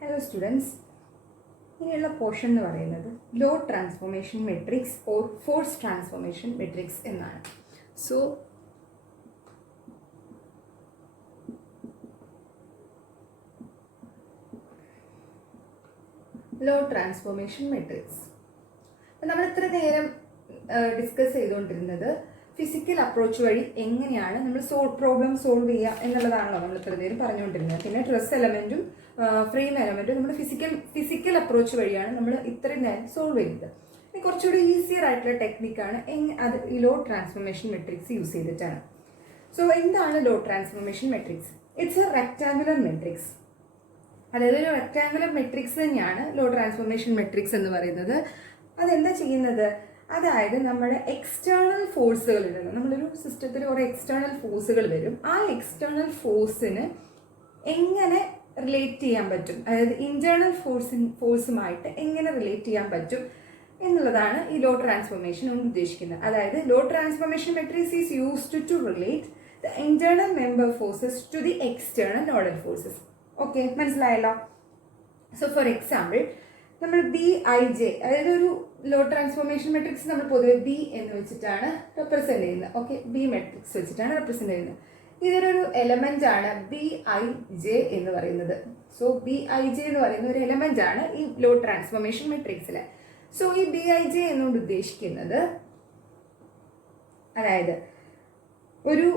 Hello students, ഇനിയുള്ള portion എന്ന് പറയുന്നത് load transformation matrix or force transformation matrix എന്നാണ്. സോ ലോ ട്രാൻസ്ഫോർമേഷൻ മെട്രിക്സ് നമ്മൾ ഇത്ര നേരം ഡിസ്കസ് ചെയ്തുകൊണ്ടിരുന്നത് ഫിസിക്കൽ അപ്രോച്ച് വഴി എങ്ങനെയാണ് നമ്മൾ പ്രോബ്ലം സോൾവ് ചെയ്യുക എന്നുള്ളതാണല്ലോ നമ്മൾ ഇത്ര നേരം പറഞ്ഞുകൊണ്ടിരുന്നത്. പിന്നെ ഡ്രസ് എലമെൻറ്റും ഫ്രെയിം എലമെൻറ്റും നമ്മൾ ഫിസിക്കൽ അപ്രോച്ച് വഴിയാണ് നമ്മൾ ഇത്രയും നേരം സോൾവ് ചെയ്യുന്നത്. കുറച്ചുകൂടി ഈസിയർ ആയിട്ടുള്ള ടെക്നിക്കാണ് അത് ഈ ലോ ട്രാൻസ്ഫോർമേഷൻ മെട്രിക്സ് യൂസ് ചെയ്തിട്ടാണ്. സോ എന്താണ് load transformation matrix? It's a rectangular matrix. അതായത് ഒരു റെക്ടാങ്കുലർ മെട്രിക്സ് തന്നെയാണ് ലോ ട്രാൻസ്ഫോർമേഷൻ മെട്രിക്സ് എന്ന് പറയുന്നത്. അതെന്താ ചെയ്യുന്നത്? അതായത് നമ്മുടെ എക്സ്റ്റേണൽ ഫോഴ്സുകൾ ഉണ്ടല്ലോ, നമ്മളൊരു സിസ്റ്റത്തിൽ കുറേ എക്സ്റ്റേണൽ ഫോഴ്സുകൾ വരും. ആ എക്സ്റ്റേണൽ ഫോഴ്സിന് എങ്ങനെ റിലേറ്റ് ചെയ്യാൻ പറ്റും, അതായത് ഇന്റേണൽ ഫോഴ്സുമായിട്ട് എങ്ങനെ റിലേറ്റ് ചെയ്യാൻ പറ്റും എന്നുള്ളതാണ് ഈ ലോ ട്രാൻസ്ഫോർമേഷൻ കൊണ്ട് ഉദ്ദേശിക്കുന്നത്. അതായത് load transformation matrix is used to relate the internal member forces to the external nodal forces. Okay, മനസ്സിലായല്ലോ. സോ ഫോർ എക്സാമ്പിൾ നമ്മൾ BIJ, അതായത് ഒരു ലോ ട്രാൻസ്ഫോർമേഷൻ മെട്രിക്സ് നമ്മൾ പൊതുവെ B എന്ന് വെച്ചിട്ടാണ് റെപ്രസെന്റ് ചെയ്യുന്നത്. ഓക്കെ, B മെട്രിക്സ് വെച്ചിട്ടാണ് റെപ്രസെന്റ് ചെയ്യുന്നത്. ഇതിനൊരു എലമെന്റ് ആണ് BIJ എന്ന് പറയുന്നത്. സോ BIJ എന്ന് പറയുന്ന ഒരു എലമെന്റ് ആണ് ഈ ലോ ട്രാൻസ്ഫോർമേഷൻ മെട്രിക്സിലെ. സോ ഈ BIJ എന്നുകൊണ്ട് ഉദ്ദേശിക്കുന്നത്, അതായത് ഒരു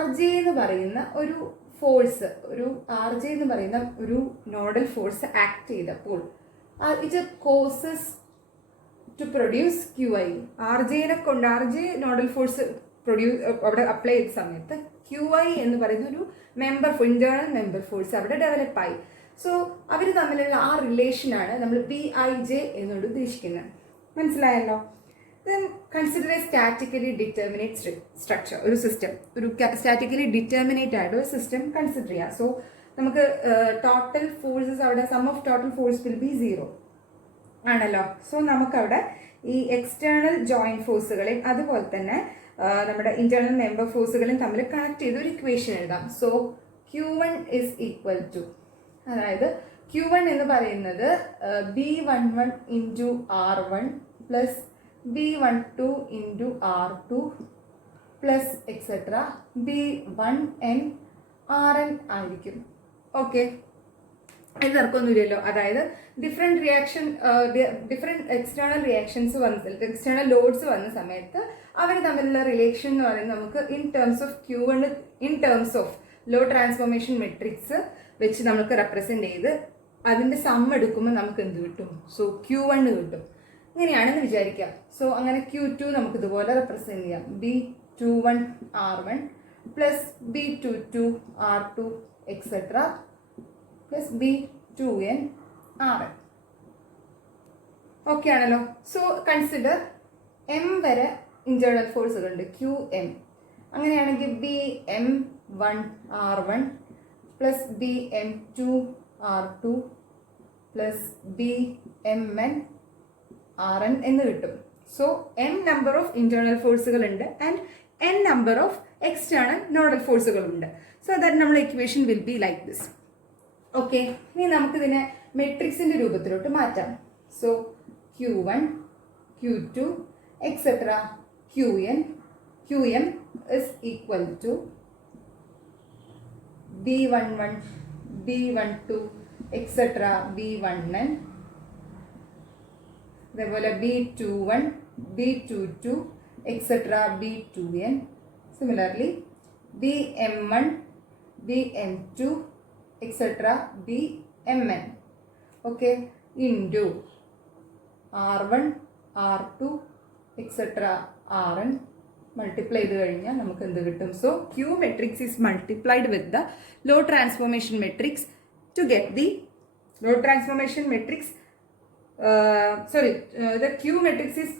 RJ എന്ന് പറയുന്ന ഒരു ഫോഴ്സ്, ഒരു RJ എന്ന് പറയുന്ന ഒരു നോഡൽ ഫോഴ്സ് ആക്ട് ചെയ്തപ്പോൾ it causes to produce QI. RJ nodal force അവിടെ അപ്ലൈ ചെയ്ത സമയത്ത് QI എന്ന് പറയുന്ന ഒരു ഇന്റേണൽ മെമ്പർ ഫോഴ്സ് അവിടെ ഡെവലപ്പായി. സോ അവർ തമ്മിലുള്ള ആ റിലേഷനാണ് നമ്മൾ BIJ എന്നുകൊണ്ട് ഉദ്ദേശിക്കുന്നത്. മനസ്സിലായല്ലോ. Then consider a statically determinate structure. ഒരു സിസ്റ്റം, ഒരു സ്റ്റാറ്റിക്കലി ഡിറ്റർമിനേറ്റ് ആയിട്ട് ഒരു സിസ്റ്റം കൺസിഡർ ചെയ്യാം. സോ നമുക്ക് ടോട്ടൽ ഫോഴ്സസ് അവിടെ sum of total force will be 0 ആണല്ലോ. സോ നമുക്കവിടെ ഈ എക്സ്റ്റേണൽ ജോയിന്റ് ഫോഴ്സുകളെയും അതുപോലെ തന്നെ നമ്മുടെ ഇന്റേണൽ മെമ്പർ ഫോഴ്സുകളെയും തമ്മിൽ കണക്ട് ചെയ്ത് ഒരു ഇക്വേഷൻ എഴുതാം. So Q1 is equal to, അതായത് Q1 എന്ന് പറയുന്നത് B11 into R1 plus B12 into R2 plus etcetera B1n Rn ആയിരിക്കും. ഓക്കെ, ഇത് തർക്കമൊന്നുമില്ലല്ലോ. അതായത് different external reactions external loads വന്ന സമയത്ത് അവർ തമ്മിലുള്ള റിലേഷൻ എന്ന് പറയുന്നത് നമുക്ക് in terms of Q1, in terms of load transformation matrix വെച്ച് നമുക്ക് റെപ്രസെന്റ് ചെയ്ത് അതിൻ്റെ സം എടുക്കുമ്പോൾ നമുക്ക് എന്ത് കിട്ടും? സോ Q1 കിട്ടും. ഇങ്ങനെയാണെന്ന് വിചാരിക്കാം. സോ അങ്ങനെ Q2 നമുക്ക് ഇതുപോലെ റെപ്രസെന്റ് ചെയ്യാം. B21 R1 plus B22 R2 etcetera plus B2n Rn. Okay ആണല്ലോ. സോ കൺസിഡർ M വരെ ഇന്റേണൽ ഫോഴ്സുകളുണ്ട്, QM. അങ്ങനെയാണെങ്കിൽ BM1 R1 plus BM2 R2 plus BMn Rn എന്ന് കിട്ടും. So M number of internal ഫോഴ്സുകൾ ഉണ്ട് and N number of external nodal ഫോഴ്സുകളുണ്ട്. So that നമ്മൾ equation will be like this. Okay, ഇനി നമുക്കിതിനെ മെട്രിക്സിന്റെ രൂപത്തിലോട്ട് മാറ്റാം. So Q1, Q2 etcetera QM is equal to B11, B12 etcetera B1n, അതേപോലെ B21, B22 etcetera B2n, similarly BM1, BM2 etcetera BMn. Okay, into R1, R2 etcetera Rn multiply ചെയ്ത് കഴിഞ്ഞാൽ നമുക്ക് എന്ത് കിട്ടും? So Q matrix is multiplied with the load transformation matrix to get the load transformation matrix. The Q matrix is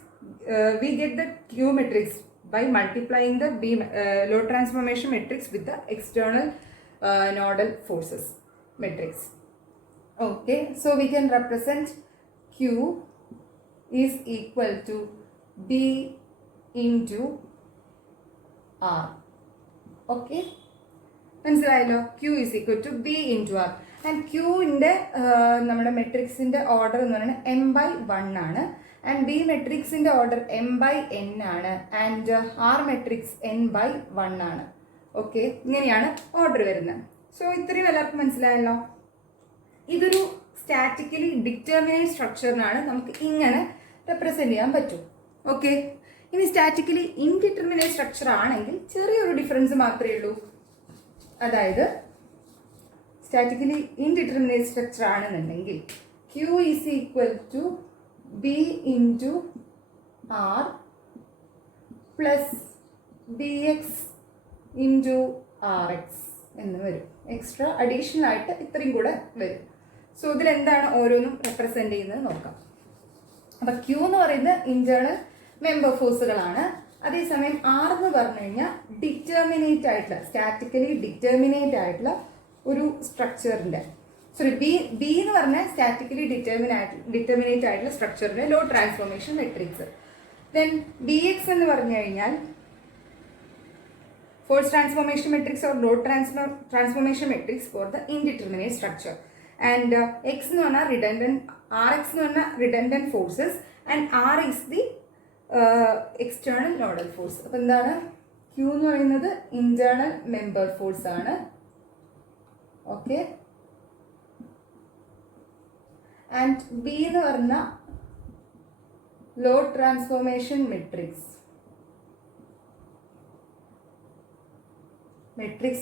we get the Q matrix by multiplying the low transformation matrix with the external nodal forces matrix. Okay, so we can represent Q is equal to B into R. Okay, മനസ്സിലായല്ലോ. Q is equal to B into R. And ക്യൂവിൻ്റെ നമ്മുടെ മെട്രിക്സിൻ്റെ order എന്ന് പറയുന്നത് m/1 ആണ്. And B മെട്രിക്സിൻ്റെ order m/n ആണ്. And R matrix n/1 ആണ്. ഓക്കെ, ഇങ്ങനെയാണ് ഓർഡർ വരുന്നത്. സോ ഇത്രയും എല്ലാവർക്കും മനസ്സിലായല്ലോ. ഇതൊരു സ്റ്റാറ്റിക്കലി ഡിറ്റർമിനേറ്റ് സ്ട്രക്ചറിനാണ് നമുക്ക് ഇങ്ങനെ റെപ്രസെൻറ്റ് ചെയ്യാൻ പറ്റും. ഓക്കെ, ഇനി സ്റ്റാറ്റിക്കലി ഇൻഡിറ്റർമിനേറ്റ് സ്ട്രക്ചർ ആണെങ്കിൽ ചെറിയൊരു ഡിഫറൻസ് മാത്രമേ ഉള്ളൂ. അതായത് സ്റ്റാറ്റിക്കലി ഇൻഡിറ്റർമിനേറ്റ് സ്ട്രക്ചർ ആണെന്നുണ്ടെങ്കിൽ Q is equal to B into R plus BX into RX എന്ന് വരും. എക്സ്ട്രാ അഡീഷണൽ ആയിട്ട് ഇത്രയും കൂടെ വരും. സോ ഇതിലെന്താണ് ഓരോന്നും റെപ്രസെൻ്റ് ചെയ്യുന്നത് നോക്കാം. അപ്പം Q എന്ന് പറയുന്നത് ഇന്റേണൽ മെമ്പർ ഫോഴ്സുകളാണ്. അതേസമയം R എന്ന് പറഞ്ഞു കഴിഞ്ഞാൽ ഡിറ്റർമിനേറ്റ് ആയിട്ടുള്ള സ്റ്റാറ്റിക്കലി ഡിറ്റർമിനേറ്റ് ആയിട്ടുള്ള ഒരു സ്ട്രക്ചറിൻ്റെ ബി എന്ന് പറഞ്ഞാൽ സ്റ്റാറ്റിക്കലി ഡിറ്റർമിനേറ്റ് ആയിട്ടുള്ള സ്ട്രക്ചറിൻ്റെ load transformation matrix. Then BX എന്ന് പറഞ്ഞു കഴിഞ്ഞാൽ force transformation matrix or load transformation matrix for the indeterminate structure. And X എന്ന് പറഞ്ഞാൽ റിഡൻഡൻറ്റ്, RX എന്ന് പറഞ്ഞാൽ redundant forces and R is the external nodal force. അപ്പം എന്താണ് Q എന്ന് പറയുന്നത് ഇന്റേണൽ മെമ്പർ ഫോഴ്സ് ആണ്. ഓക്കെ, ആൻഡ് B എന്ന് പറഞ്ഞ load transformation matrix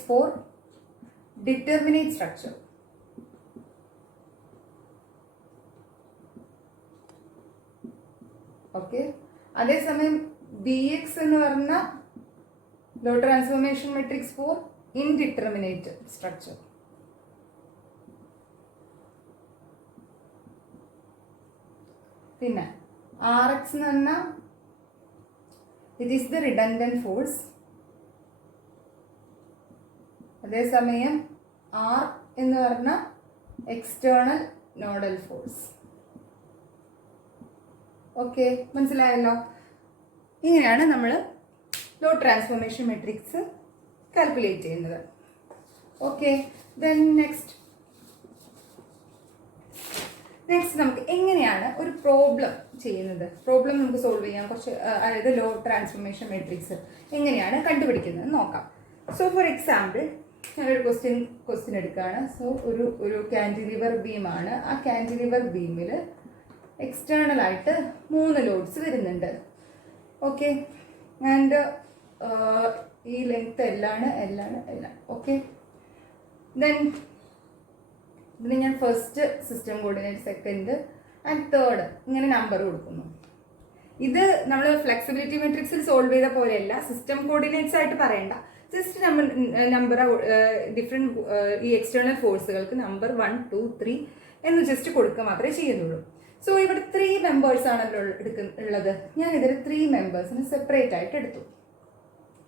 for determinate structure. Okay, അതേസമയം BX എന്ന് പറഞ്ഞ load transformation matrix four indeterminate structure. പിന്നെ RX എന്ന് പറഞ്ഞാൽ it is the redundant force. അതേസമയം R എന്ന് പറഞ്ഞ എക്സ്റ്റേണൽ നോഡൽ ഫോഴ്സ്. ഓക്കെ, മനസ്സിലായല്ലോ. ഇങ്ങനെയാണ് നമ്മൾ ലോ ട്രാൻസ്ഫോർമേഷൻ മെട്രിക്സ് കാൽക്കുലേറ്റ് ചെയ്യുന്നത്. ഓക്കെ, ദെൻ നെക്സ്റ്റ് നമുക്ക് എങ്ങനെയാണ് ഒരു പ്രോബ്ലം ചെയ്യുന്നത്, പ്രോബ്ലം നമുക്ക് സോൾവ് ചെയ്യാൻ കുറച്ച്, അതായത് ലോ ട്രാൻസ്ഫോർമേഷൻ മെട്രിക്സ് എങ്ങനെയാണ് കണ്ടുപിടിക്കുന്നത് നോക്കാം. സോ ഫോർ എക്സാമ്പിൾ ഞാനൊരു ക്വസ്റ്റ്യൻ എടുക്കുകയാണ്. സോ ഒരു കാൻറ്റിലിവർ ബീമാണ്. ആ കാൻറ്റിലിവർ ബീമിൽ എക്സ്റ്റേണൽ ആയിട്ട് 3 ലോഡ്സ് വരുന്നുണ്ട്. ഓക്കെ, ആൻഡ് ഈ ലെങ്ത് എല്ലാണ്. ഓക്കെ, ദെൻ ഇതിന് ഞാൻ first system coordinate, second and third ഇങ്ങനെ നമ്പർ കൊടുക്കുന്നു. ഇത് നമ്മൾ ഫ്ലെക്സിബിലിറ്റി മെട്രിക്സിൽ സോൾവ് ചെയ്ത പോലെയല്ല, സിസ്റ്റം കോർഡിനേറ്റ്സ് ആയിട്ട് പറയണ്ട. ജസ്റ്റ് നമ്മൾ നമ്പർ ഡിഫറെൻറ്റ് ഈ എക്സ്റ്റേണൽ ഫോഴ്സുകൾക്ക് നമ്പർ 1, 2, 3 എന്ന് ജസ്റ്റ് കൊടുക്കുക മാത്രമേ ചെയ്യുന്നുള്ളൂ. സോ ഇവിടെ 3 മെമ്പേഴ്സ് ആണല്ലോ ഉള്ളത്. ഞാൻ ഇതിൽ 3 മെമ്പേഴ്സിന് സെപ്പറേറ്റ് ആയിട്ട് എടുത്തു.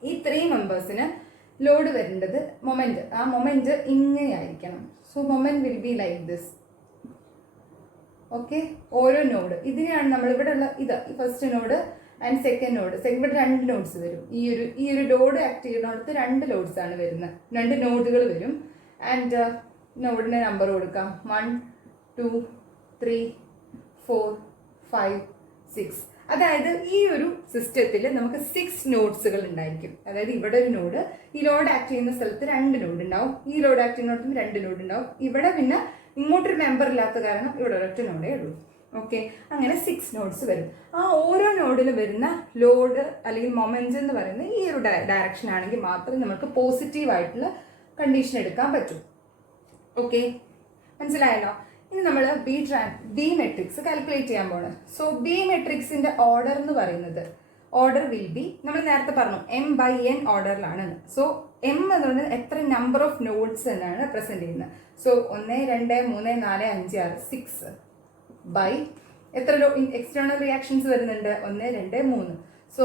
ഈ 3 മെമ്പേഴ്സിന് ലോഡ് വരേണ്ടത് മൊമെന്റ്, ആ മൊമെന്റ് ഇങ്ങനെയായിരിക്കണം. So moment will be like this. Okay, ഓരോ നോഡ് ഇതിനെയാണ് നമ്മൾ ഇവിടെ ഉള്ള ഇത് first node and second node. ഇവിടെ 2 നോഡ്സ് വരും. ഈ ഒരു ലോഡ് ആക്ട് ചെയ്യുന്നിടത്ത് 2 ലോഡ്സ് ആണ് വരുന്നത്, 2 നോഡുകൾ വരും. ആൻഡ് നോഡിന് നമ്പർ കൊടുക്കാം 1, 2, 3, 4, 5, 6. അതായത് ഈ ഒരു സിസ്റ്റത്തിൽ നമുക്ക് 6 നോഡ്സുകൾ ഉണ്ടായിരിക്കും. അതായത് ഇവിടെ ഒരു നോഡ്, ഈ ലോഡ് ആക്ട് ചെയ്യുന്ന സ്ഥലത്ത് 2 നോഡ് ഉണ്ടാവും, ഈ ലോഡ് ആക്ട് ചെയ്യുന്നിടത്തും 2 നോഡ് ഉണ്ടാവും. ഇവിടെ പിന്നെ ഇങ്ങോട്ടൊരു മെമ്പർ ഇല്ലാത്ത കാരണം ഇവിടെ ഒരൊറ്റ നോഡേ ഉള്ളൂ. ഓക്കെ, അങ്ങനെ 6 നോഡ്സ് വരും. ആ ഓരോ നോഡിലും വരുന്ന ലോഡ് അല്ലെങ്കിൽ മൊമെന്റ് എന്ന് പറയുന്നത് ഈ ഒരു ഡയറക്ഷൻ ആണെങ്കിൽ മാത്രമേ നമുക്ക് പോസിറ്റീവ് ആയിട്ടുള്ള കണ്ടീഷൻ എടുക്കാൻ പറ്റൂ. ഓക്കെ, മനസ്സിലായല്ലോ. ഇനി നമ്മൾ ബി മെട്രിക്സ് കാൽക്കുലേറ്റ് ചെയ്യാൻ പോകണം. സോ ബി മെട്രിക്സിന്റെ ഓർഡർ എന്ന് പറയുന്നത് ഓർഡർ വിൽ ബി, നമ്മൾ നേരത്തെ പറഞ്ഞു m/n ഓർഡറിലാണ്. സോ m എന്ന് പറയുന്നത് എത്ര നമ്പർ ഓഫ് നോഡ്സ് എന്നാണ് റെപ്രസെന്റ് ചെയ്യുന്നത്. സോ 1, 2, 3, 4, 5, 6, 6 ബൈ എത്ര എക്സ്റ്റേണൽ റിയാക്ഷൻസ് വരുന്നുണ്ട് 1, 2, 3. സോ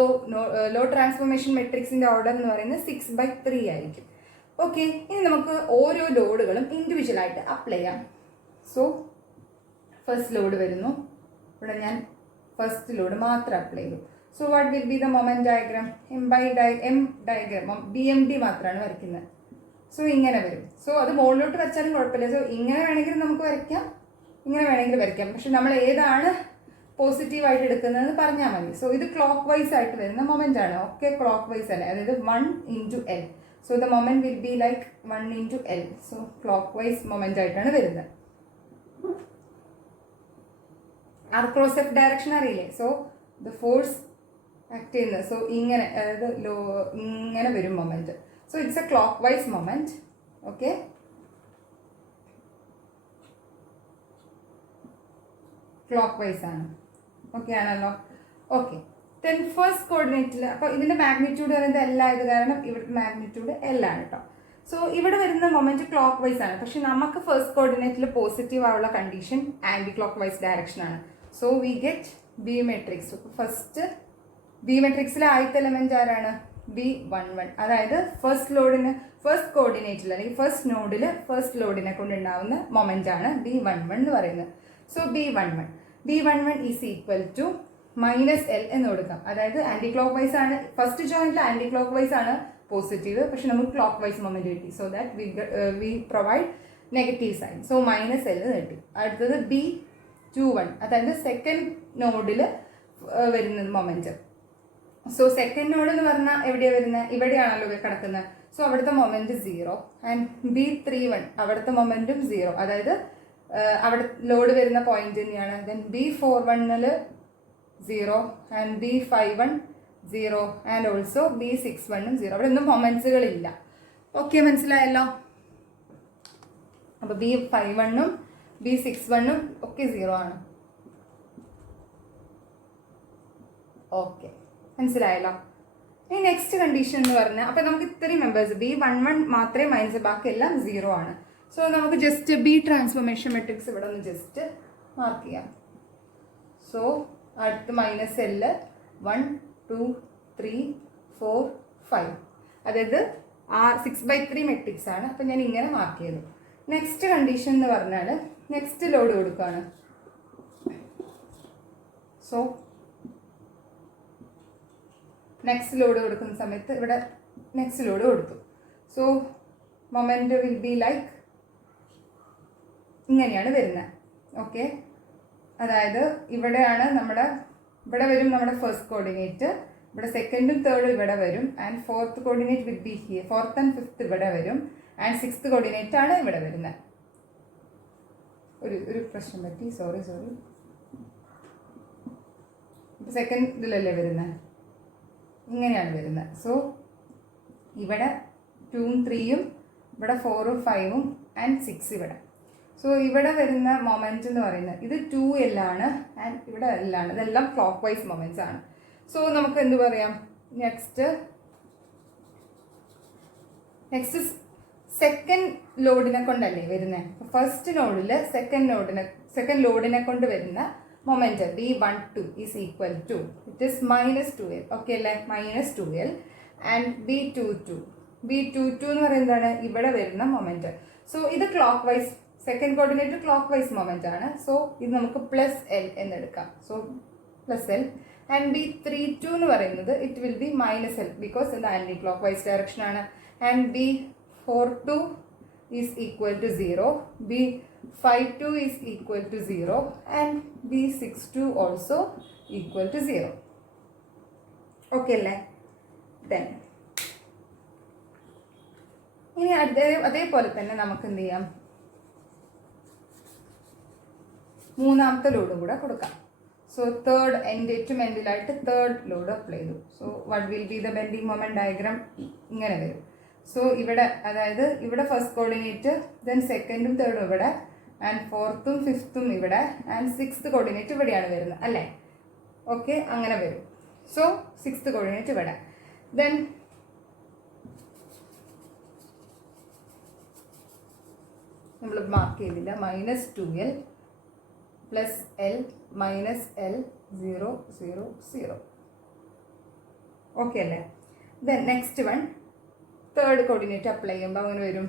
ലോ ട്രാൻസ്ഫോർമേഷൻ മെട്രിക്സിന്റെ ഓർഡർ എന്ന് പറയുന്നത് 6/3 ആയിരിക്കും. ഓക്കെ, ഇനി നമുക്ക് ഓരോ ലോഡുകളും ഇൻഡിവിജ്വൽ ആയിട്ട് അപ്ലൈ ചെയ്യാം. സോ ഫസ്റ്റ് ലോഡ് വരുന്നു, ഇവിടെ ഞാൻ ഫസ്റ്റ് ലോഡ് മാത്രം അപ്ലൈ ചെയ്തു. So what will be the moment diagram? m diagram BMD മാത്രമാണ് വരയ്ക്കുന്നത്. സോ ഇങ്ങനെ വരും. സോ അത് മുകളിലോട്ട് വരച്ചാലും കുഴപ്പമില്ല. സോ ഇങ്ങനെ വേണമെങ്കിൽ നമുക്ക് വരയ്ക്കാം, ഇങ്ങനെ വേണമെങ്കിൽ വരയ്ക്കാം. പക്ഷെ നമ്മൾ ഏതാണ് പോസിറ്റീവായിട്ട് എടുക്കുന്നതെന്ന് പറഞ്ഞാൽ മതി. സോ ഇത് ക്ലോക്ക് വൈസ് ആയിട്ട് വരുന്ന മൊമെൻ്റ് ആണ്. ഓക്കെ, ക്ലോക്ക് വൈസ് അല്ലേ, അതായത് 1 × L. So the moment will be like 1 × L. So clock vice moment ആയിട്ടാണ് വരുന്നത്. ആർ ക്രോസ് എഫ് ഡയറക്ഷൻ അറിയില്ലേ? സോ ദ ഫോഴ്സ് ആക്ട് ചെയ്യുന്നത് സോ ഇങ്ങനെ, അതായത് ഇങ്ങനെ വരും moment. So it's A clock vice moment. Okay, clock vice ആണ്. Okay ആണല്ലോ? ഓക്കെ, ദെൻ ഫസ്റ്റ് കോർഡിനേറ്റിൽ അപ്പോൾ ഇതിൻ്റെ മാഗ്നിറ്റ്യൂഡ് പറയുന്നത് L ആയത് കാരണം ഇവിടുത്തെ മാഗ്നിറ്റ്യൂഡ് L ആണ് കേട്ടോ. സോ ഇവിടെ വരുന്ന മൊമെന്റ് ക്ലോക്ക് വൈസ് ആണ്. പക്ഷെ നമുക്ക് ഫസ്റ്റ് കോർഡിനേറ്റിൽ പോസിറ്റീവ് ആവുള്ള condition anticlockwise direction ആണ്. So we get B matrix. First B മെട്രിക്സിലെ ആദ്യത്തെ എലമെന്റ് ആരാണ്? B11. അതായത് ഫസ്റ്റ് കോർഡിനേറ്റിൽ അല്ലെങ്കിൽ ഫസ്റ്റ് നോഡിൽ ഫസ്റ്റ് ലോഡിനെ കൊണ്ടുണ്ടാവുന്ന മൊമെന്റ് ആണ് B11 എന്ന് പറയുന്നത്. So B11 is equal to -L എന്ന് കൊടുക്കാം. അതായത് ആന്റി ക്ലോക്ക് വൈസ് ആണ്. ഫസ്റ്റ് ജോയിന്റിൽ ആന്റി ക്ലോക്ക് വൈസ് ആണ് പോസിറ്റീവ്, പക്ഷെ നമുക്ക് ക്ലോക്ക് വൈസ് മൊമെന്റ് കിട്ടി. So that we provide negative sign. So -L കിട്ടി. അടുത്തത് B21, അതായത് സെക്കൻഡ് നോഡിൽ വരുന്നത് മൊമെന്റ്. സോ സെക്കൻഡ് നോഡ് എന്ന് പറഞ്ഞാൽ എവിടെയാണ് വരുന്നത്? ഇവിടെയാണല്ലോ കിടക്കുന്നത്. സോ അവിടുത്തെ മൊമെന്റ് 0. ആൻഡ് B31 അവിടുത്തെ മൊമെന്റും 0. അതായത് അവിടെ ലോഡ് വരുന്ന പോയിന്റ് തന്നെയാണ്. Then B41 0 and B51 0 and also B61 0. അവിടെ ഒന്നും മൊമെന്റ്സുകളില്ല. ഓക്കെ, മനസ്സിലായല്ലോ? അപ്പോൾ B51 B61 ഒക്കെ 0 ആണ്. ഓക്കെ, മനസ്സിലായല്ലോ? ഇനി നെക്സ്റ്റ് കണ്ടീഷൻ എന്ന് പറഞ്ഞാൽ അപ്പോൾ നമുക്ക് ഇത്രയും മെമ്പേഴ്സ് B11 മാത്രമേ മൈനസ്, ബാക്കിയെല്ലാം 0 ആണ്. സോ നമുക്ക് ജസ്റ്റ് B ട്രാൻസ്ഫോർമേഷൻ മെട്രിക്സ് ഇവിടെ ഒന്ന് ജസ്റ്റ് മാർക്ക് ചെയ്യാം. സോ അടുത്ത് -L 1 2 3 4 5, അതായത് 6/3 മെട്രിക്സ് ആണ്. അപ്പം ഞാൻ ഇങ്ങനെ മാർക്ക് ചെയ്തു. നെക്സ്റ്റ് കണ്ടീഷൻ എന്ന് പറഞ്ഞാൽ നെക്സ്റ്റ് ലോഡ് കൊടുക്കുകയാണ്. സോ നെക്സ്റ്റ് ലോഡ് കൊടുക്കുന്ന സമയത്ത് ഇവിടെ നെക്സ്റ്റ് ലോഡ് കൊടുത്തു. So moment will be like ഇങ്ങനെയാണ് വരുന്നത്. ഓക്കെ, അതായത് ഇവിടെ വരും നമ്മുടെ ഫസ്റ്റ് കോർഡിനേറ്റ്, ഇവിടെ സെക്കൻഡും തേർഡും ഇവിടെ വരും. And fourth coordinate will be here. Fourth and fifth ഇവിടെ വരും. ആൻഡ് സിക്സ്ത് കോർഡിനേറ്റ് ആണ് ഇവിടെ വരുന്നത്. ഒരു പ്രശ്നം പറ്റി, സോറി. സെക്കൻഡ് ഇതിലല്ലേ വരുന്നത്, ഇങ്ങനെയാണ് വരുന്നത്. സോ ഇവിടെ 2ഉം 3ഉം, ഇവിടെ 4ഉം 5ഉം ആൻഡ് 6 ഇവിടെ. സോ ഇവിടെ വരുന്ന മൊമെന്റ് എന്ന് പറയുന്നത് ഇത് 2L ആണ് ആൻഡ് ഇവിടെ L ആണ്. ഇതെല്ലാം ക്ലോക്ക് വൈസ് മൊമെന്റ്സ് ആണ്. സോ നമുക്ക് എന്ത് പറയാം? നെക്സ്റ്റ് സെക്കൻഡ് ലോഡിനെ കൊണ്ടല്ലേ വരുന്നത്. ഫസ്റ്റ് നോഡിൽ സെക്കൻഡ് ലോഡിനെ കൊണ്ട് വരുന്ന moment B12 is equal to it is -2L. Okay അല്ലേ? -2L. ആൻഡ് B22 എന്ന് പറയുന്നതാണ് ഇവിടെ വരുന്ന മൊമെന്റ്. സോ ഇത് clockwise, second coordinate clockwise moment ആണ്. സോ ഇത് നമുക്ക് +L എന്നെടുക്കാം. So +L. ആൻഡ് B32 എന്ന് പറയുന്നത് it will be -L because ഇത് ആന്റി ക്ലോക്ക് വൈസ് ഡയറക്ഷൻ ആണ്. And B42 is equal to 0. B52 is equal to 0. And B62 also equal to 0. Okay അല്ലേ? Then ഇനി അതേപോലെ തന്നെ നമുക്ക് എന്ത് ചെയ്യാം? മൂന്നാമത്തെ ലോഡും കൂടെ കൊടുക്കാം. സോ തേർഡ് ഏറ്റവും എൻഡിലായിട്ട് തേർഡ് ലോഡ് അപ്ലൈ ചെയ്തു. So what will be the bending moment diagram ഇങ്ങനെ വരും. സോ ഇവിടെ അതായത് ഇവിടെ ഫസ്റ്റ് കോർഡിനേറ്റ്, ദെൻ സെക്കൻഡും തേർഡും ഇവിടെ, ആൻഡ് ഫോർത്തും ഫിഫ്ത്തും ഇവിടെ, ആൻഡ് സിക്സ്ത് കോർഡിനേറ്റ് ഇവിടെയാണ് വരുന്നത് അല്ലേ? ഓക്കെ, അങ്ങനെ വരും. സോ സിക്സ്ത് കോർഡിനേറ്റ് ഇവിടെ. ദെൻ നമ്മൾ മാർക്ക് ചെയ്തില്ല. -2L +L -L 0 0 0. ഓക്കെ അല്ലേ? Then next one third coordinate apply ചെയ്യുമ്പോൾ അങ്ങനെ വരും.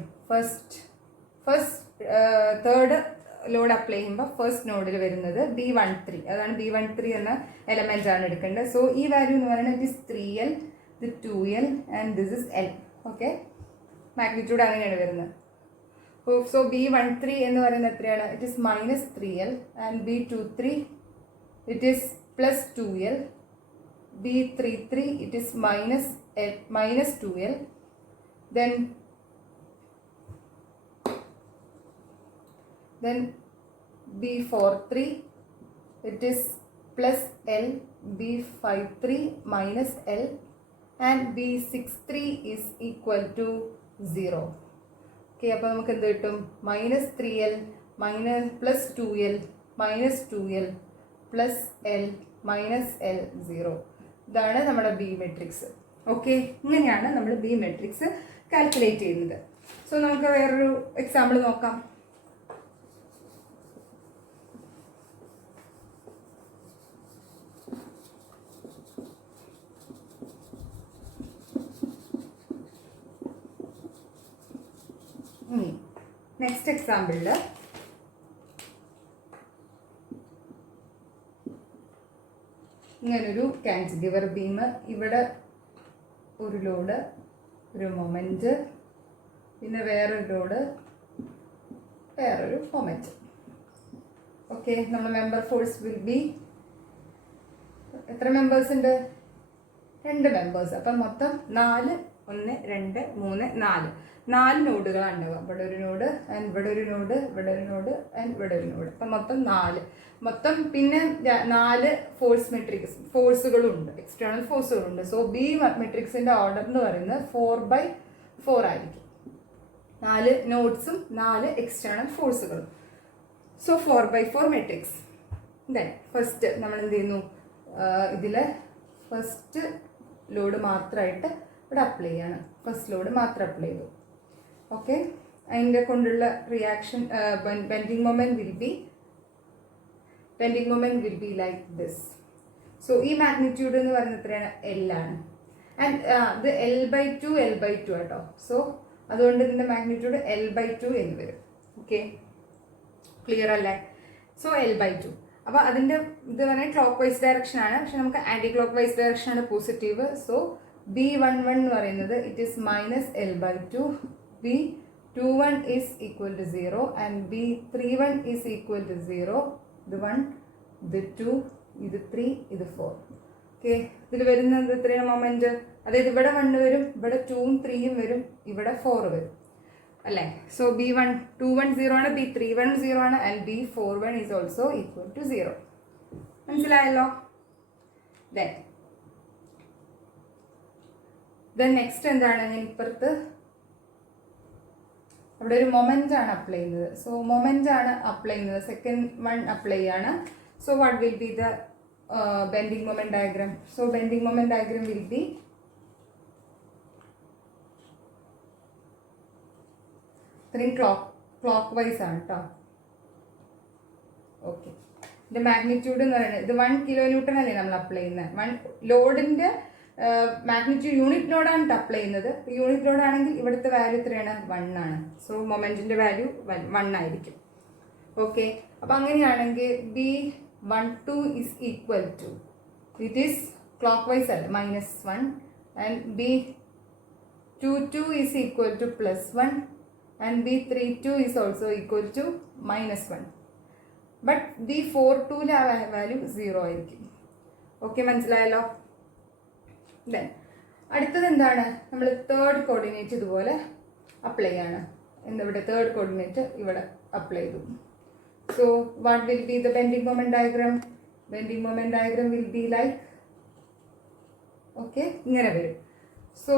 തേർഡ് ലോഡ് അപ്ലൈ ചെയ്യുമ്പോൾ ഫസ്റ്റ് നോഡിൽ വരുന്നത് B13. അതാണ് B13 എന്ന എലമെന്റ് ആണ് എടുക്കേണ്ടത്. സോ ഈ വാല്യൂ എന്ന് പറയുന്നത് ഇറ്റ് ഇസ് 3L, ഇത് 2L and this is L. Okay, magnitude അങ്ങനെയാണ് വരുന്നത്. സോ B13 എന്ന് പറയുന്നത് എത്രയാണ്? It is -3L and B23 it is +2L. B33 it is -2L. then B43 it is +L. B53 -L and B63 is equal to 0. Okay, അപ്പോൾ നമുക്ക് എന്ത് കിട്ടും? -3L +2L -2L +L -L 0. ഇതാണ് നമ്മുടെ B matrix. Okay, ഇങ്ങനെയാണ് നമ്മൾ B matrix calculate ചെയ്യുന്നത്. So നമുക്ക് വേറൊരു എക്സാമ്പിൾ നോക്കാം. നെക്സ്റ്റ് എക്സാമ്പിളിൽ ഇങ്ങനൊരു കാൻറ്റിലിവർ ബീം, ഇവിടെ ഒരു ലോഡ്, ഒരു മൊമെൻറ്റ്, പിന്നെ വേറൊരു ലോഡ്, വേറൊരു മൊമെൻറ്റ്. ഓക്കെ, നമ്മുടെ മെമ്പർ ഫോഴ്സ് വിൽ ബി എത്ര മെമ്പേഴ്സ് ഉണ്ട്? 2 മെമ്പേഴ്സ്. അപ്പം മൊത്തം 4, 1 2 3 4 നോഡുകളാണ് ഉണ്ടാവുക. ഇവിടെ ഒരു നോഡ് ആൻഡ് ഇവിടെ ഒരു നോഡ്, ഇവിടെ ഒരു നോഡ് ആൻഡ് ഇവിടെ ഒരു നോഡ്. അപ്പം മൊത്തം 4. പിന്നെ 4 ഫോഴ്സുകളുണ്ട്, എക്സ്റ്റേണൽ ഫോഴ്സുകളുണ്ട്. സോ ബി മെട്രിക്സിൻ്റെ ഓർഡർ എന്ന് പറയുന്നത് 4/4 ആയിരിക്കും. 4 നോഡ്സും 4 എക്സ്റ്റേണൽ ഫോഴ്സുകളും. So 4/4 matrix. ദെൻ ഫസ്റ്റ് നമ്മൾ എന്ത് ചെയ്യുന്നു? ഇതിൽ ഫസ്റ്റ് ലോഡ് മാത്രമായിട്ട് ഇവിടെ അപ്ലൈ ചെയ്യാണ്. ഫസ്റ്റ് ലോഡ് മാത്രം അപ്ലൈ ചെയ്തു. ഓക്കെ, അതിൻ്റെ കൊണ്ടുള്ള reaction bending moment will be like this. So ഈ മാഗ്നിറ്റ്യൂഡ് എന്ന് പറയുന്നത് എത്രയാണ്? L ആണ്. ആൻഡ് ഇത് L/2 കേട്ടോ. സോ അതുകൊണ്ട് ഇതിൻ്റെ മാഗ്നിറ്റ്യൂഡ് L/2 എന്ന് വരും. ഓക്കെ, ക്ലിയർ അല്ലേ? So L/2. അപ്പോൾ അതിൻ്റെ ഇത് പറഞ്ഞാൽ ക്ലോക്ക് വൈസ് ഡയറക്ഷൻ ആണ്, പക്ഷെ നമുക്ക് ആൻറ്റി ക്ലോക്ക് വൈസ് ഡയറക്ഷൻ ആണ് പോസിറ്റീവ്. സോ B11 എന്ന് പറയുന്നത് it is -L/2. B21 is equal to 0 and B31 is equal to 0. ഇത് 1, ഇത് 2, ഇത് 3, ഇത് 4. ഓക്കെ, ഇതിൽ വരുന്നത് എത്രയാണ് മൊമെൻറ്റ്? അതായത് ഇവിടെ 1 വരും, ഇവിടെ 2ഉം 3ഉം വരും, ഇവിടെ 4 വരും അല്ലേ? സോ B21 0 ആണ്, B31 0 ആണ് and B41 is also equal to 0. മനസ്സിലായല്ലോ? ദെൻ നെക്സ്റ്റ് എന്താണ്? ഞാൻ ഇപ്പുറത്ത് അവിടെ ഒരു മൊമെൻ്റ് ആണ് അപ്ലൈ ചെയ്യുന്നത്. സോ മൊമെൻ്റ് ആണ് അപ്ലൈ ചെയ്യുന്നത്, സെക്കൻഡ് വൺ അപ്ലൈ ചെയ്യാണ്. So what will be the bending moment diagram? So bending moment diagram will B ഇത്രയും ക്ലോക്ക് വൈസ് ആണ് കേട്ടോ. ഓക്കെ, ഇതിൻ്റെ മാഗ്നിറ്റ്യൂഡ് എന്ന് പറയുന്നത് ഇത് 1 kN അല്ലേ നമ്മൾ അപ്ലൈ ചെയ്യുന്നത്. ലോഡിൻ്റെ മാഗ്നിറ്റ്യൂഡ് യൂണിറ്റ് ലോഡാണ് അപ്ലൈ ചെയ്യുന്നത്. യൂണിറ്റ് ലോഡ് ആണെങ്കിൽ ഇവിടുത്തെ വാല്യൂ എത്രയാണ്? 1 ആണ്. സോ മൊമെൻറ്റിൻ്റെ വാല്യൂ 1 ആയിരിക്കും. ഓക്കെ, അപ്പം അങ്ങനെയാണെങ്കിൽ B12 is equal to, it is clockwise അല്ല, -1 and B22 is equal to +1 and B32 is also equal to -1. But B42 ആ വാല്യൂ 0 ആയിരിക്കും. ഓക്കെ, മനസ്സിലായല്ലോ? ദെൻ അടുത്തത് എന്താണ്? നമ്മൾ തേർഡ് കോർഡിനേറ്റ് ഇതുപോലെ അപ്ലൈ ചെയ്യാണ്. എന്നിവിടെ തേർഡ് കോർഡിനേറ്റ് ഇവിടെ അപ്ലൈ ചെയ്തു. So what will be the bending moment diagram? Bending moment diagram will be like, okay, ഇങ്ങനെ വരും. സോ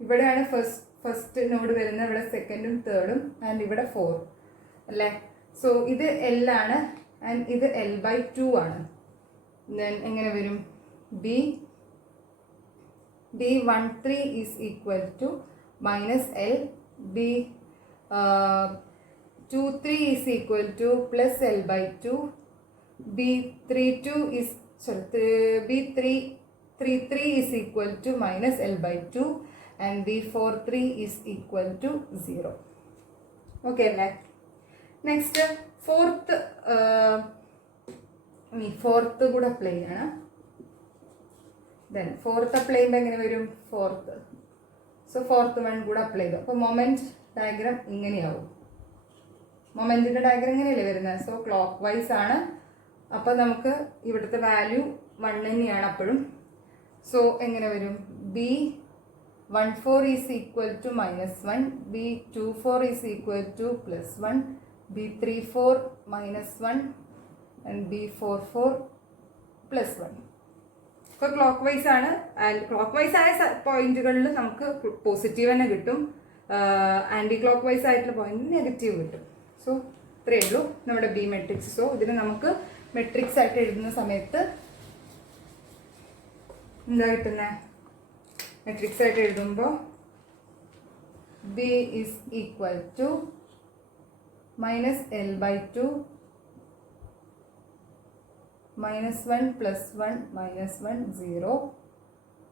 ഇവിടെയാണ് ഫസ്റ്റ് നോഡ് വരുന്നത്, ഇവിടെ സെക്കൻഡും തേർഡും ആൻഡ് ഇവിടെ 4 അല്ലേ? സോ ഇത് L ആണ് ആൻഡ് ഇത് L/2 ആണ്. ദെൻ എങ്ങനെ വരും? B13 is equal to -L. B23 is equal to +L/2. B33 is equal to -L/2 and B43 is equal to 0. Okay, next fourth കൂടെ അപ്ലൈ ചെയ്യണം. ദെൻ ഫോർത്ത് അപ്ലൈ ചെയ്യുമ്പോൾ എങ്ങനെ വരും? ഫോർത്ത്, സോ ഫോർത്ത് വൺ കൂടെ apply ചെയ്തു. അപ്പോൾ moment diagram ഇങ്ങനെയാവും. മൊമെൻറ്റിൻ്റെ diagram ഇങ്ങനെയല്ലേ വരുന്നത്. സോ ക്ലോക്ക് വൈസ് ആണ്. അപ്പോൾ നമുക്ക് ഇവിടുത്തെ വാല്യൂ 1 തന്നെയാണ് അപ്പോഴും. സോ എങ്ങനെ വരും? B14 is equal to -1, B24 is equal to +1, B34 -1 and B44 +1. ഇപ്പോൾ ക്ലോക്ക് വൈസ് ആണ്. ക്ലോക്ക് വൈസ് ആയ പോയിന്റുകളിൽ നമുക്ക് പോസിറ്റീവ് തന്നെ കിട്ടും, ആൻറ്റി ക്ലോക്ക് വൈസ് ആയിട്ടുള്ള പോയിന്റ് നെഗറ്റീവ് കിട്ടും. സോ ഇത്രയേ ഉള്ളൂ നമ്മുടെ ബി മെട്രിക്സ്. സോ ഇതിന് നമുക്ക് മെട്രിക്സ് ആയിട്ട് എഴുതുന്ന സമയത്ത് എന്താ കിട്ടുന്നത്? മെട്രിക്സ് ആയിട്ട് എഴുതുമ്പോൾ B is equal to -L/2 -1 +1 -1 0,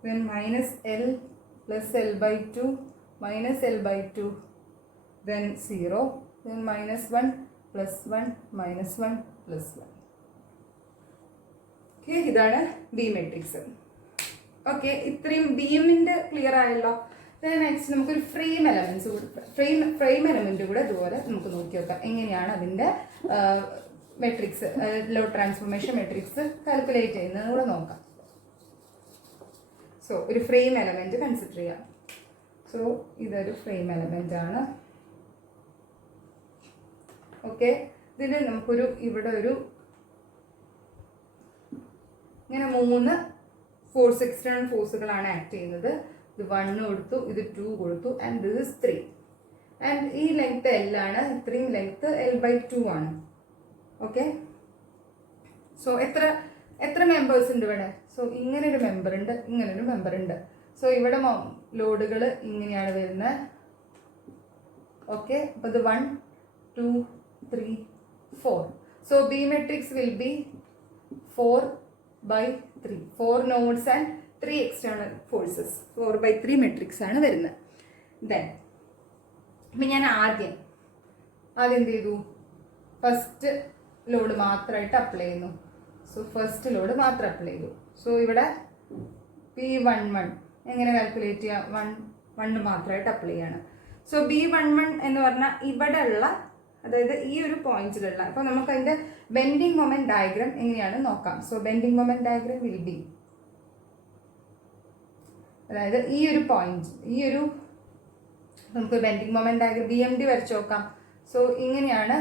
then -L plus L/2 -L/2, then 0, then -1 +1 -1 +1. Okay, ഇതാണ് ബി മെട്രിക്സ്. ഓക്കെ, ഇത്രയും ബിഎമ്മിൻ്റെ ക്ലിയർ ആയല്ലോ. നെക്സ്റ്റ് നമുക്കൊരു ഫ്രെയിം എലമെന്റ്സ് ഫ്രെയിം എലമെന്റ് കൂടെ ഇതുപോലെ നമുക്ക് നോക്കി നോക്കാം എങ്ങനെയാണ് അതിൻ്റെ matrix, load transformation matrix calculate ചെയ്യുന്നത് കൂടെ നോക്കാം. സോ ഒരു ഫ്രെയിം എലമെന്റ് കൺസിഡർ ചെയ്യാം. സോ ഇതൊരു ഫ്രെയിം എലമെന്റ് ആണ്. ഓക്കെ, ഇതിൽ നമുക്കൊരു ഇവിടെ ഒരു ഇങ്ങനെ 3 ഫോഴ്സ്, എക്സ്റ്റേണൽ ഫോഴ്സുകളാണ് ആക്ട് ചെയ്യുന്നത്. ഇത് 1 കൊടുത്തു, ഇത് 2 കൊടുത്തു, ആൻഡ് ദിസ് ഇസ് 3. ആൻഡ് ഈ ലെങ്ത് L ആണ്, ഇത്രയും ലെങ്ത് L/2 ആണ്. ഓക്കെ, സോ എത്ര മെമ്പേഴ്സ് ഉണ്ട് ഇവിടെ? സോ ഇങ്ങനൊരു മെമ്പർ ഉണ്ട്, ഇങ്ങനൊരു മെമ്പർ ഉണ്ട്. സോ ഇവിടെ ലോഡുകൾ ഇങ്ങനെയാണ് വരുന്നത്. ഓക്കെ, അപ്പോൾ ഇത് 1 2 3 4. So B matrix will be 4/3, 4 nodes and 3 external forces. 4/3 matrix ആണ് വരുന്നത്. ദെൻ അപ്പം ഞാൻ ആദ്യം എന്ത് ചെയ്തു? ഫസ്റ്റ് ലോഡ് മാത്രമായിട്ട് അപ്ലൈ ചെയ്യുന്നു. സോ ഫസ്റ്റ് ലോഡ് മാത്രം അപ്ലൈ ചെയ്തു. സോ ഇവിടെ B11 എങ്ങനെ കാൽക്കുലേറ്റ് ചെയ്യാം? 1 മാത്രമായിട്ട് അപ്ലൈ ചെയ്യണം. സോ B11 എന്ന് പറഞ്ഞാൽ ഇവിടെ ഉള്ള, അതായത് ഈ ഒരു പോയിന്റിലുള്ള, അപ്പോൾ നമുക്ക് അതിൻ്റെ ബെൻഡിങ് മൊമെന്റ് ഡയഗ്രാം എങ്ങനെയാണ് നോക്കാം. So bending moment diagram will be, അതായത് ഈ ഒരു പോയിന്റ്, ഈ ഒരു നമുക്ക് ബെൻഡിങ് മൊമെന്റ് ഡയഗ്രാം BMD വരച്ച് നോക്കാം. സോ ഇങ്ങനെയാണ്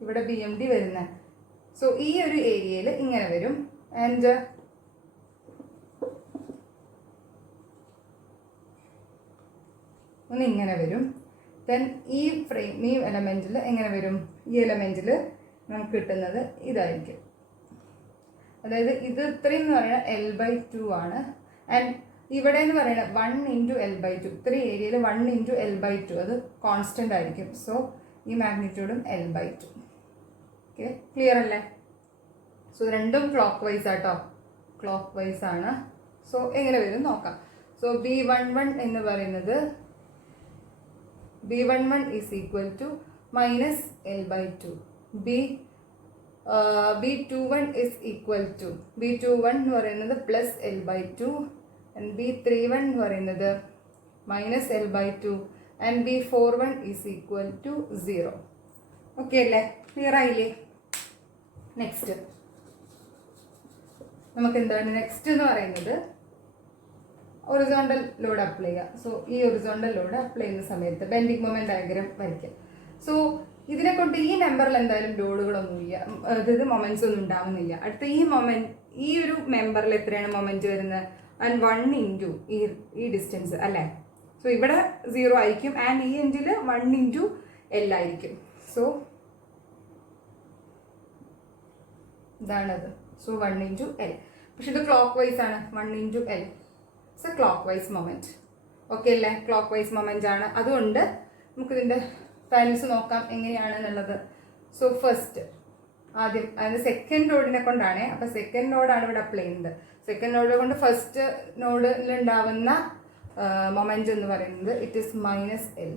ഇവിടെ BMD വരുന്നത്. സോ ഈ ഒരു ഏരിയയിൽ ഇങ്ങനെ വരും, ആൻഡ് ഇങ്ങനെ വരും. ദെൻ ഈ എലമെന്റിൽ എങ്ങനെ വരും? ഈ എലമെന്റിൽ നമുക്ക് കിട്ടുന്നത് ഇതായിരിക്കും. അതായത് ഇത് ഇത്രയും എന്ന് പറയുന്നത് L/2 ആണ്, ആൻഡ് ഇവിടെ എന്ന് പറയുന്നത് 1 × L/2. ഇത്രയും ഏരിയയിൽ 1 × L/2 അത് കോൺസ്റ്റന്റ് ആയിരിക്കും. സോ ഈ മാഗ്നിറ്റ്യൂഡും L/2. ഓക്കെ, ക്ലിയർ അല്ലേ? സോ രണ്ടും ക്ലോക്ക് വൈസ് ആട്ടോ, ക്ലോക്ക് വൈസ് ആണ്. സോ എങ്ങനെ വരും നോക്കാം. സോ B11 എന്ന് പറയുന്നത് B11 is equal to -L/2. B21 is equal to, B21 എന്ന് പറയുന്നത് +L/2, ആൻഡ് B31 എന്ന് പറയുന്നത് -L/2, and B41 is equal to 0. Okay അല്ലേ? ക്ലിയർ ആയില്ലേ? നെക്സ്റ്റ് നമുക്ക് എന്താണ് നെക്സ്റ്റ് എന്ന് പറയുന്നത്? ഒറിസോണ്ടൽ ലോഡ് അപ്ലൈ ചെയ്യുക. സോ ഈ ഒറിസോണ്ടൽ ലോഡ് അപ്ലൈ ചെയ്യുന്ന സമയത്ത് ബെൻഡിങ് മൊമെന്റ് ഡയഗ്രാം വരയ്ക്കുക. സോ ഇതിനെ കൊണ്ട് ഈ മെമ്പറിൽ എന്തായാലും ലോഡുകളൊന്നുമില്ല, അതായത് മൊമെന്റ്സ് ഒന്നും ഉണ്ടാവുന്നില്ല. അടുത്ത ഈ ഒരു മെമ്പറിൽ എത്രയാണ് മൊമെന്റ് വരുന്നത്? ആൻഡ് 1 × ഈ ഡിസ്റ്റൻസ് അല്ലേ? സോ ഇവിടെ 0 ആയിരിക്കും, ആൻഡ് ഈ എൻഡിൽ 1 × L ആയിരിക്കും. സോ ഇതാണത്. So 1 × L. പക്ഷെ ഇത് ക്ലോക്ക് വൈസ് ആണ്. 1 × L it's A clock vice moment. Okay അല്ലേ? ക്ലോക്ക് വൈസ് മൊമെന്റ് ആണ്. അതുകൊണ്ട് നമുക്കിതിൻ്റെ വാല്യൂസ് നോക്കാം എങ്ങനെയാണെന്നുള്ളത്. സോ ഫസ്റ്റ് ആദ്യം, അതായത് സെക്കൻഡ് നോഡിനെ കൊണ്ടാണ്. അപ്പോൾ സെക്കൻഡ് നോഡാണ് ഇവിടെ അപ്ലൈ ചെയ്യുന്നത്. സെക്കൻഡ് നോഡ് കൊണ്ട് ഫസ്റ്റ് നോഡിലുണ്ടാവുന്ന മൊമെന്റ് എന്ന് പറയുന്നത് it is -L.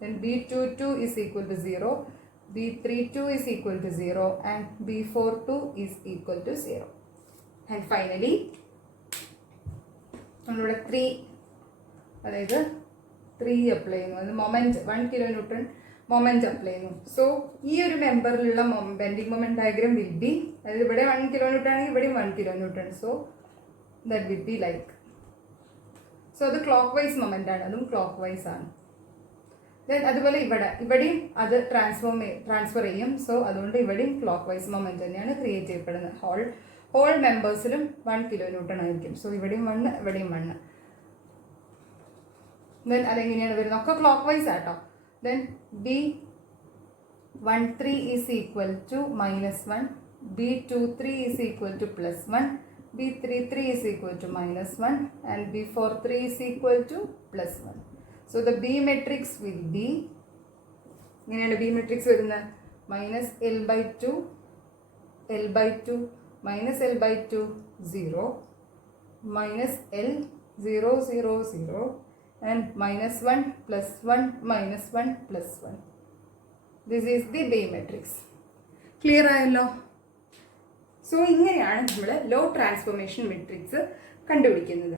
Then B22 is equal to 0, B32 is equal to 0, and B42 is equal to 0. And finally നമ്മളിവിടെ 3, അതായത് 3 അപ്ലൈ ചെയ്യുന്നു. അത് moment 1 kilo newton moment apply ചെയ്യുന്നു. സോ ഈ ഒരു മെമ്പറിലുള്ള bending moment diagram will be, അതായത് ഇവിടെ 1 കിലോ ന്യൂട്ടൺ ആണെങ്കിൽ ഇവിടെയും 1 kilo newton. So that will be like, so അത് ക്ലോക്ക് വൈസ് മൊമെന്റ് ആണ്, അതും ക്ലോക്ക് വൈസ് ആണ്. ദെൻ അതുപോലെ ഇവിടെയും അത് ട്രാൻസ്ഫർ ചെയ്യും. സോ അതുകൊണ്ട് ഇവിടെയും ക്ലോക്ക് വൈസ് മൊമെന്റ് തന്നെയാണ് ക്രിയേറ്റ് ചെയ്യപ്പെടുന്നത്. ഹോൾ മെമ്പേഴ്സിലും 1 കിലോ ന്യൂട്ടൺ ആയിരിക്കും. സോ ഇവിടെയും 1, ഇവിടെയും 1. ദെൻ അതെങ്ങനെയാണ് വരുന്നത്, ഒക്കെ ക്ലോക്ക് വൈസ് ആട്ടോ. Then B13 is equal to -1, B23 is equal to +1, B33 is equal to -1 and B43 is equal to +1. So the B matrix will be, ഇങ്ങനെയാണ് B matrix വരുന്നത്, -L/2, L/2, -L/2, 0, -L, 0, 0, 0 and -1, +1, -1, +1. This is the B matrix. Clear ആയല്ലോ? So ഇങ്ങനെയാണ് നമ്മൾ law transformation matrix കണ്ടുപിടിക്കുന്നത്.